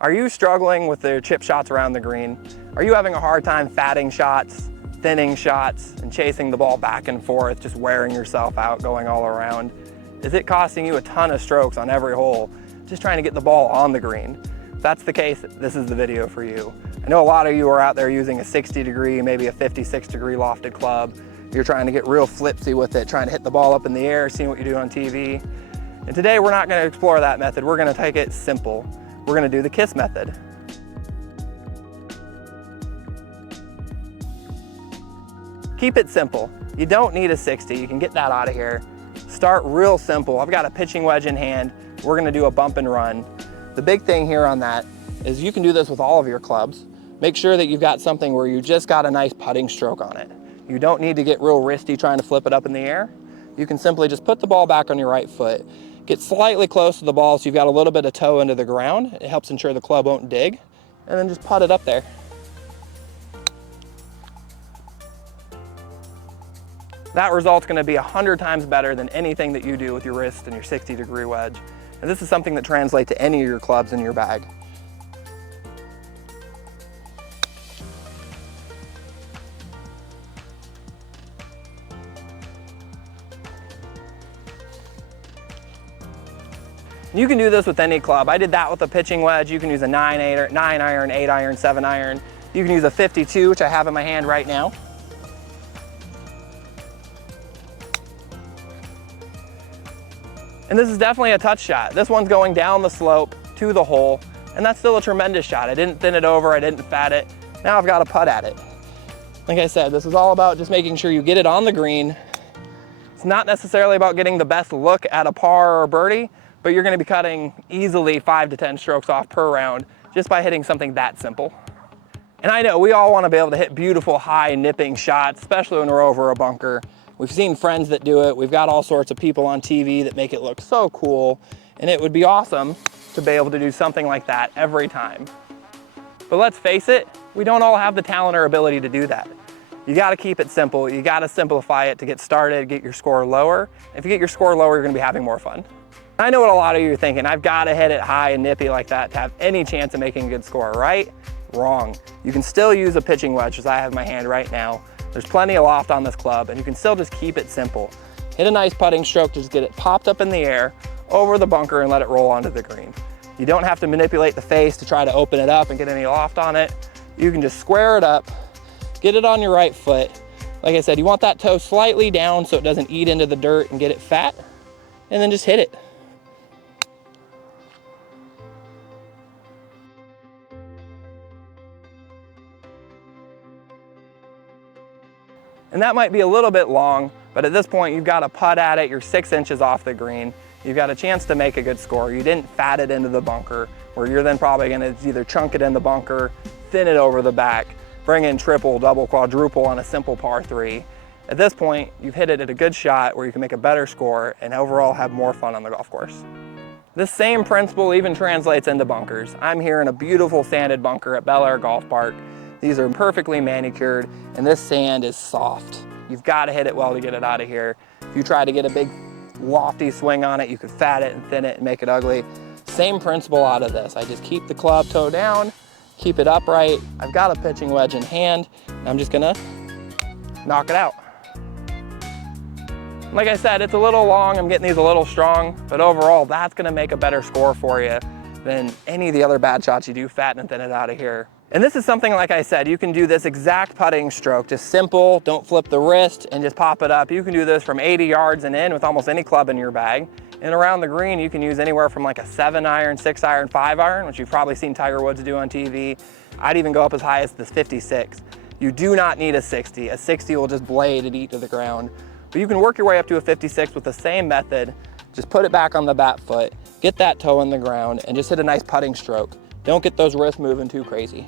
Are you struggling with the chip shots around the green? Are you having a hard time fatting shots, thinning shots, and chasing the ball back and forth, just wearing yourself out, going all around? Is it costing you a ton of strokes on every hole, just trying to get the ball on the green? If that's the case, this is the video for you. I know a lot of you are out there using a 60-degree, maybe a 56-degree lofted club. You're trying to get real flipsy with it, trying to hit the ball up in the air, seeing what you do on TV. And today we're not going to explore that method. We're going to take it simple. We're going to do the KISS method. Keep it simple. You don't need a 60. You can get that out of here. Start real simple. I've got a pitching wedge in hand. We're going to do a bump and run. The big thing here on that is you can do this with all of your clubs. Make sure that you've got something where you just got a nice putting stroke on it. You don't need to get real wristy trying to flip it up in the air. You can simply just put the ball back on your right foot. Get slightly close to the ball so you've got a little bit of toe into the ground. It helps ensure the club won't dig. And then just putt it up there. That result's going to be 100 times better than anything that you do with your wrist and your 60-degree wedge. And this is something that translates to any of your clubs in your bag. You can do this with any club. I did that with a pitching wedge. You can use a 9 iron, 8 iron, 7 iron. You can use a 52, which I have in my hand right now. And this is definitely a touch shot. This one's going down the slope to the hole, and that's still a tremendous shot. I didn't thin it over, I didn't fat it. Now I've got to putt at it. Like I said, this is all about just making sure you get it on the green. It's not necessarily about getting the best look at a par or a birdie, but you're going to be cutting easily 5 to 10 strokes off per round just by hitting something that simple. And I know we all want to be able to hit beautiful, high, nipping shots, especially when we're over a bunker. We've seen friends that do it. We've got all sorts of people on TV that make it look so cool, and it would be awesome to be able to do something like that every time. But let's face it, we don't all have the talent or ability to do that. You got to keep it simple. You got to simplify it to get started, get your score lower. If you get your score lower, you're going to be having more fun. I know what a lot of you are thinking. I've got to hit it high and nippy like that to have any chance of making a good score, right? Wrong. You can still use a pitching wedge, as I have in my hand right now. There's plenty of loft on this club, and you can still just keep it simple. Hit a nice putting stroke to just get it popped up in the air, over the bunker, and let it roll onto the green. You don't have to manipulate the face to try to open it up and get any loft on it. You can just square it up, get it on your right foot. Like I said, you want that toe slightly down so it doesn't eat into the dirt and get it fat, and then just hit it. And that might be a little bit long, but at this point you've got to putt at it. You're 6 inches off the green. You've got a chance to make a good score. You didn't fat it into the bunker, where you're then probably going to either chunk it in the bunker, thin it over the back, bring in triple, double, quadruple on a simple par 3. At this point, you've hit it at a good shot where you can make a better score and overall have more fun on the golf course. This same principle even translates into bunkers. I'm here in a beautiful sanded bunker at Bellair Golf Park. These are perfectly manicured, and this sand is soft. You've got to hit it well to get it out of here. If you try to get a big lofty swing on it, you could fat it and thin it and make it ugly. Same principle out of this. I just keep the club toe down, keep it upright. I've got a pitching wedge in hand, and I'm just gonna knock it out. Like I said, it's a little long, I'm getting these a little strong, but overall, that's gonna make a better score for you than any of the other bad shots you do fatten and thin it out of here. And this is something, like I said, you can do this exact putting stroke, just simple, don't flip the wrist and just pop it up. You can do this from 80 yards and in with almost any club in your bag. And around the green, you can use anywhere from like a 7 iron, 6 iron, 5 iron, which you've probably seen Tiger Woods do on TV. I'd even go up as high as this 56. You do not need a 60. A 60 will just blade and eat to the ground. But you can work your way up to a 56 with the same method. Just put it back on the bat foot, get that toe in the ground, and just hit a nice putting stroke. Don't get those wrists moving too crazy.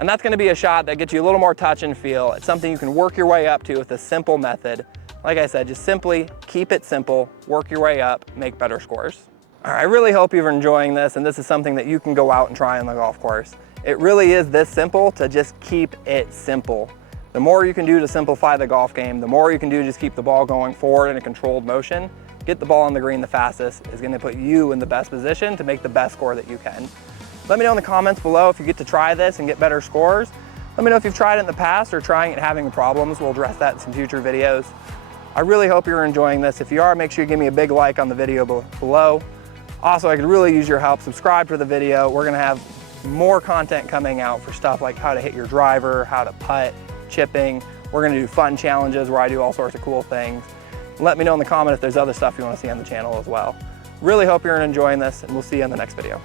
And that's going to be a shot that gets you a little more touch and feel. It's something you can work your way up to with a simple method. Like I said, just simply keep it simple, work your way up, make better scores. All right, I really hope you're enjoying this, and this is something that you can go out and try on the golf course. It really is this simple to just keep it simple. The more you can do to simplify the golf game, the more you can do to just keep the ball going forward in a controlled motion, get the ball on the green the fastest is going to put you in the best position to make the best score that you can. Let me know in the comments below if you get to try this and get better scores. Let me know if you've tried it in the past or trying it and having problems. We'll address that in some future videos. I really hope you're enjoying this. If you are, make sure you give me a big like on the video below. Also, I could really use your help. Subscribe to the video. We're gonna have more content coming out for stuff like how to hit your driver, how to putt, chipping. We're gonna do fun challenges where I do all sorts of cool things. Let me know in the comment if there's other stuff you wanna see on the channel as well. Really hope you're enjoying this, and we'll see you in the next video.